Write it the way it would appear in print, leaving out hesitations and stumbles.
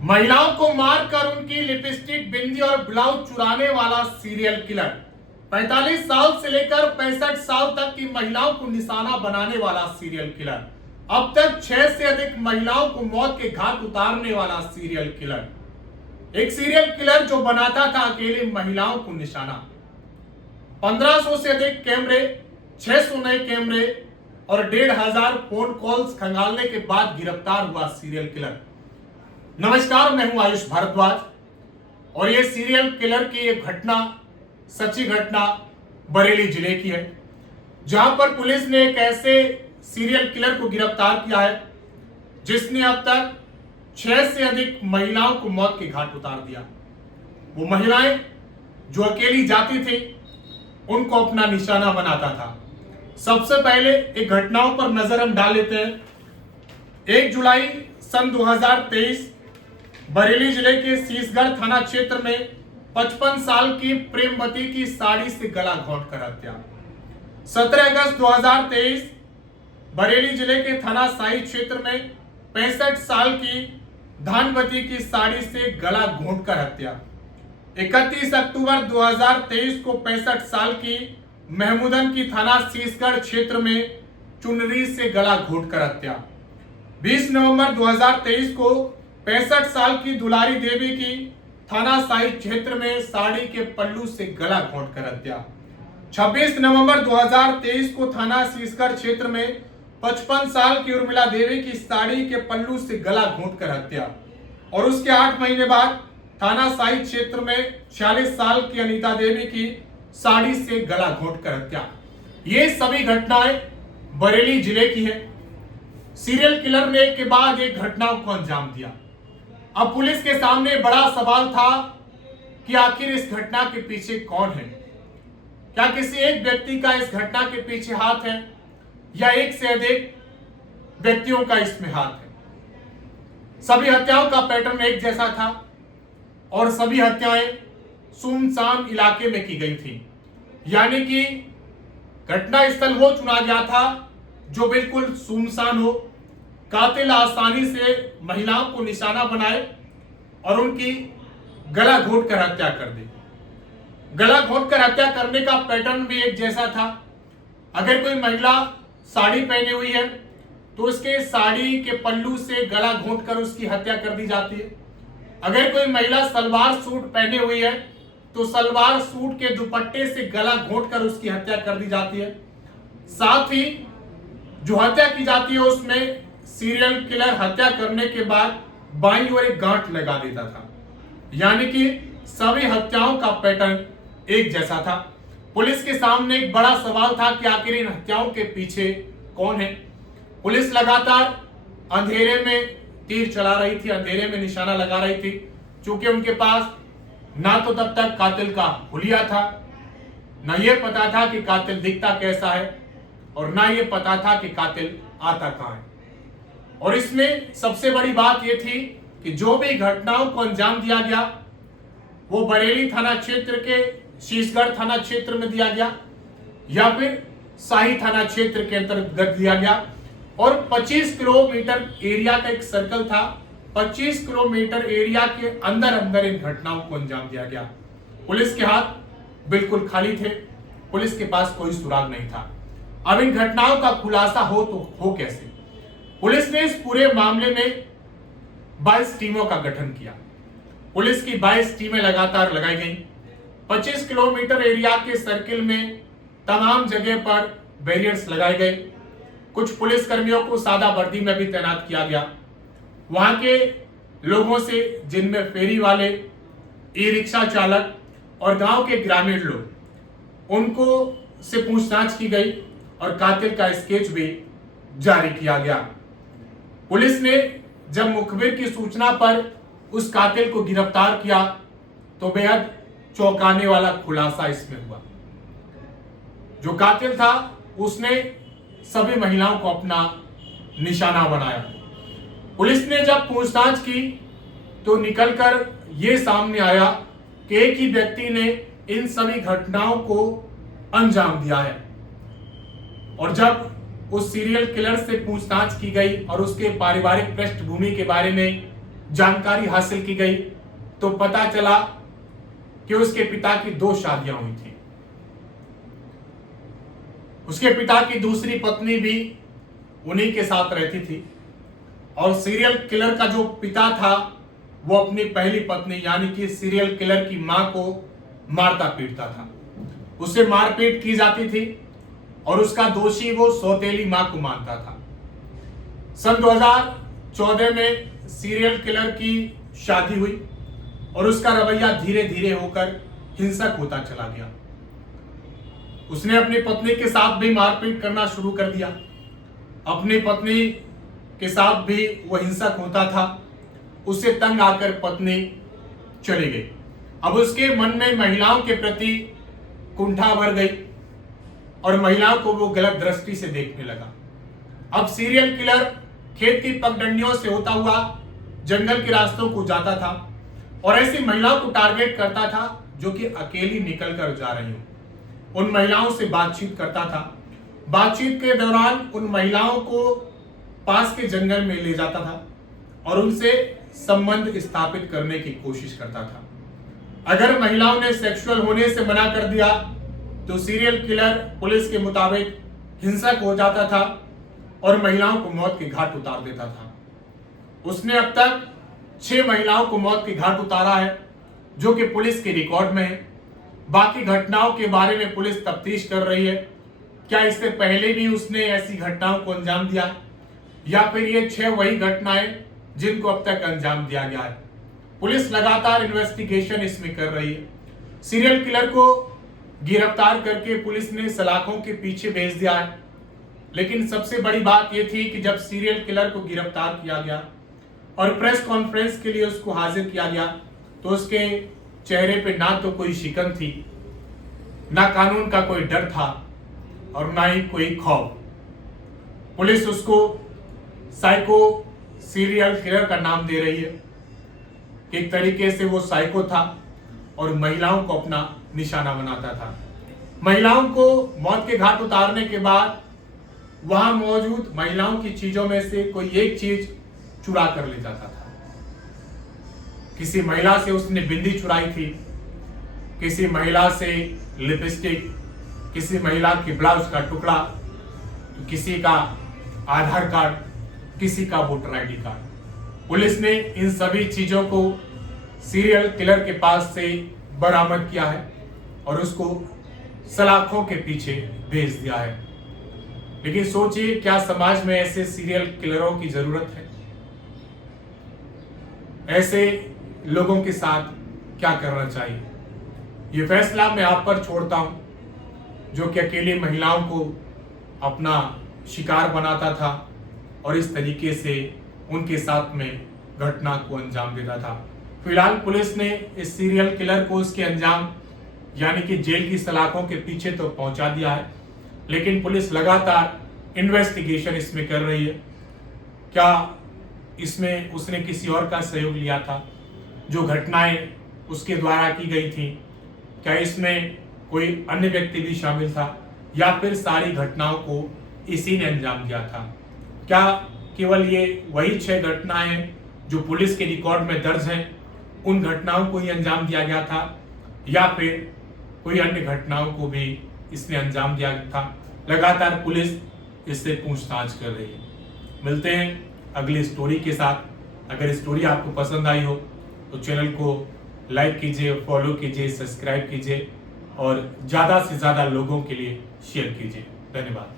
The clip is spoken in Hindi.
महिलाओं को मारकर उनकी लिपस्टिक, बिंदी और ब्लाउज चुराने वाला सीरियल किलर। 45 साल से लेकर 65 साल तक की महिलाओं को निशाना बनाने वाला सीरियल किलर। अब तक 6 से अधिक महिलाओं को मौत के घाट उतारने वाला सीरियल किलर। एक सीरियल किलर जो बनाता था अकेले महिलाओं को निशाना। 1500 से अधिक कैमरे, 600 नए कैमरे और 1500 फोन कॉल्स खंगालने के बाद गिरफ्तार हुआ सीरियल किलर। नमस्कार, मैं हूं आयुष भारद्वाज और ये सीरियल किलर की एक घटना, सच्ची घटना बरेली जिले की है, जहां पर पुलिस ने एक ऐसे सीरियल किलर को गिरफ्तार किया है जिसने अब तक 6 से अधिक महिलाओं को मौत के घाट उतार दिया। वो महिलाएं जो अकेली जाती थी, उनको अपना निशाना बनाता था। सबसे पहले एक घटनाओं पर नजर हम डाल लेते हैं। 1 जुलाई सन 2023 बरेली जिले के शीशगढ़ थाना क्षेत्र में 55 साल की प्रेमवती की साड़ी से गला घोंट कर हत्या। 17 अगस्त 2023 बरेली जिले के थाना साही क्षेत्र में 65 साल की धानवती की साड़ी से गला घोंट कर हत्या। 31 अक्टूबर 2023 को 65 साल की महमूदन की थाना शीशगढ़ क्षेत्र में चुनरी से गला घोंट कर हत्या। 20 नवंबर 2023 को 65 साल की दुलारी देवी की थाना साही क्षेत्र में साड़ी के पल्लू से गला घोंट कर हत्या। 26 नवंबर 2023 को थाना शीशगढ़ क्षेत्र में 55 साल की उर्मिला देवी की साड़ी के पल्लू से गला घोंट कर हत्या। और उसके 8 महीने बाद थाना साही क्षेत्र में 46 साल की अनीता देवी की साड़ी से गला घोंट कर हत्या। ये सभी घटनाएं बरेली जिले की है। सीरियल किलर ने एक के बाद एक घटनाओं को अंजाम दिया। अब पुलिस के सामने बड़ा सवाल था कि आखिर इस घटना के पीछे कौन है। क्या किसी एक व्यक्ति का इस घटना के पीछे हाथ है या एक से अधिक व्यक्तियों का इसमें हाथ है। सभी हत्याओं का पैटर्न एक जैसा था और सभी हत्याएं सुनसान इलाके में की गई थी, यानी कि घटना स्थल वो चुना गया था जो बिल्कुल सुनसान हो। कातिल आसानी से महिलाओं को निशाना बनाए और उनकी गला घोंट कर हत्या कर दे। गला घोंट कर हत्या करने का पैटर्न भी एक जैसा था। अगर कोई महिला साड़ी पहनी हुई है तो उसके साड़ी के पल्लू से गला घोंट कर उसकी हत्या कर दी जाती है। अगर कोई महिला सलवार सूट पहने हुई है तो सलवार सूट के दुपट्टे से गला घोंट कर उसकी हत्या कर दी जाती है। साथ ही जो हत्या की जाती है उसमें सीरियल किलर हत्या करने के बाद बाईं ओर एक गांठ लगा देता था, यानी कि सभी हत्याओं का पैटर्न एक जैसा था। पुलिस के सामने एक बड़ा सवाल था कि आखिर इन हत्याओं के पीछे कौन है। पुलिस लगातार अंधेरे में तीर चला रही थी, अंधेरे में निशाना लगा रही थी, क्योंकि उनके पास ना तो तब तक कातिल का हुलिया था, ना ये पता था कि कातिल दिखता कैसा है और ना ये पता था कि कातिल आता कहां है। और इसमें सबसे बड़ी बात यह थी कि जो भी घटनाओं को अंजाम दिया गया वो बरेली थाना क्षेत्र के शीशगढ़ थाना क्षेत्र में दिया गया या फिर साही थाना क्षेत्र के अंतर्गत दिया गया। और 25 किलोमीटर एरिया का एक सर्कल था। 25 किलोमीटर एरिया के अंदर अंदर इन घटनाओं को अंजाम दिया गया। पुलिस के हाथ बिल्कुल खाली थे, पुलिस के पास कोई सुराग नहीं था। अब इन घटनाओं का खुलासा हो तो हो कैसे। पुलिस ने इस पूरे मामले में 22 टीमों का गठन किया। पुलिस की 22 टीमें लगातार लगाई गई। 25 किलोमीटर एरिया के सर्किल में तमाम जगह पर बैरियर्स लगाए गए। कुछ पुलिस कर्मियों को सादा वर्दी में भी तैनात किया गया। वहां के लोगों से, जिनमें फेरी वाले, ई रिक्शा चालक और गांव के ग्रामीण लोग, उनको से पूछताछ की गई और कातिल का स्केच भी जारी किया गया। पुलिस ने जब मुखबिर की सूचना पर उस कातिल को गिरफ्तार किया तो बेहद चौंकाने वाला खुलासा इसमें हुआ। जो कातिल था उसने सभी महिलाओं को अपना निशाना बनाया। पुलिस ने जब पूछताछ की तो निकलकर यह सामने आया कि एक ही व्यक्ति ने इन सभी घटनाओं को अंजाम दिया है। और जब उस सीरियल किलर से पूछताछ की गई और उसके पारिवारिक पृष्ठभूमि के बारे में जानकारी हासिल की गई तो पता चला कि उसके पिता की 2 शादियां हुई थी। उसके पिता की दूसरी पत्नी भी उन्हीं के साथ रहती थी और सीरियल किलर का जो पिता था वो अपनी पहली पत्नी यानी कि सीरियल किलर की मां को मारता पीटता था। उसे मारपीट की जाती थी और उसका दोषी वो सौतेली मां को मानता था। सन 2014 में सीरियल किलर की शादी हुई और उसका रवैया धीरे धीरे होकर हिंसक होता चला गया। उसने अपनी पत्नी के साथ भी मारपीट करना शुरू कर दिया। अपनी पत्नी के साथ भी वो हिंसक होता था। उससे तंग आकर पत्नी चली गई। अब उसके मन में महिलाओं के प्रति कुंठा भर गई और महिलाओं को वो गलत दृष्टि से देखने लगा। अब सीरियल किलर खेत की पगडंडियों से होता हुआ जंगल के रास्तों को जाता था और ऐसी महिलाओं को टारगेट करता था जो कि अकेली निकल कर जा रही हो। उन महिलाओं से बातचीत करता था। बातचीत के दौरान उन महिलाओं को पास के जंगल में ले जाता था और उनसे संबंध स्थापित करने की कोशिश करता था। अगर महिलाओं ने सेक्सुअल होने से मना कर दिया तो सीरियल किलर पुलिस के मुताबिक हिंसक हो जाता था और महिलाओं को मौत के घाट उतार देता था। उसने अब तक 6 महिलाओं को मौत के घाट उतारा है जो कि पुलिस के रिकॉर्ड में है। बाकी घटनाओं के बारे में पुलिस तफ्तीश कर रही है। क्या इससे पहले भी उसने ऐसी घटनाओं को अंजाम दिया या फिर ये 6 वही घटनाएं जिनको अब तक अंजाम दिया गया है। पुलिस लगातार इन्वेस्टिगेशन इसमें कर रही है। सीरियल किलर को गिरफ्तार करके पुलिस ने सलाखों के पीछे भेज दिया है। लेकिन सबसे बड़ी बात यह थी कि जब सीरियल किलर को गिरफ्तार किया गया और प्रेस कॉन्फ्रेंस के लिए उसको हाजिर किया गया तो उसके चेहरे पे ना तो कोई शिकन थी, ना कानून का कोई डर था और ना ही कोई खौफ। पुलिस उसको साइको सीरियल किलर का नाम दे रही है। एक तरीके से वो साइको था और महिलाओं को अपना निशाना बनाता था। महिलाओं को मौत के घाट उतारने के बाद वहां मौजूद महिलाओं की चीजों में से कोई एक चीज चुरा कर ले जाता था। किसी महिला से उसने बिंदी चुराई थी, किसी महिला से लिपस्टिक, किसी महिला की ब्लाउज का टुकड़ा, किसी का आधार कार्ड, किसी का वोटर आईडी कार्ड। पुलिस ने इन सभी चीजों को सीरियल किलर के पास से बरामद किया है और उसको सलाखों के पीछे भेज दिया है। लेकिन सोचिए, क्या समाज में ऐसे सीरियल किलरों की जरूरत है? ऐसे लोगों के साथ क्या करना चाहिए? ये फैसला मैं आप पर छोड़ता हूं जो कि अकेली महिलाओं को अपना शिकार बनाता था और इस तरीके से उनके साथ में घटना को अंजाम देता था। फिलहाल पुलिस ने इस सीरियल किलर को उसके अंजाम यानी कि जेल की सलाखों के पीछे तो पहुंचा दिया है, लेकिन पुलिस लगातार इन्वेस्टिगेशन इसमें कर रही है। क्या इसमें उसने किसी और का सहयोग लिया था? जो घटनाएं उसके द्वारा की गई थी, क्या इसमें कोई अन्य व्यक्ति भी शामिल था या फिर सारी घटनाओं को इसी ने अंजाम दिया था? क्या केवल ये वही 6 घटनाएं जो पुलिस के रिकॉर्ड में दर्ज हैं उन घटनाओं को ही अंजाम दिया गया था या फिर कोई अन्य घटनाओं को भी इसने अंजाम दिया था? लगातार पुलिस इससे पूछताछ कर रही है। मिलते हैं अगली स्टोरी के साथ। अगर स्टोरी आपको पसंद आई हो तो चैनल को लाइक कीजिए, फॉलो कीजिए, सब्सक्राइब कीजिए और ज़्यादा से ज़्यादा लोगों के लिए शेयर कीजिए। धन्यवाद।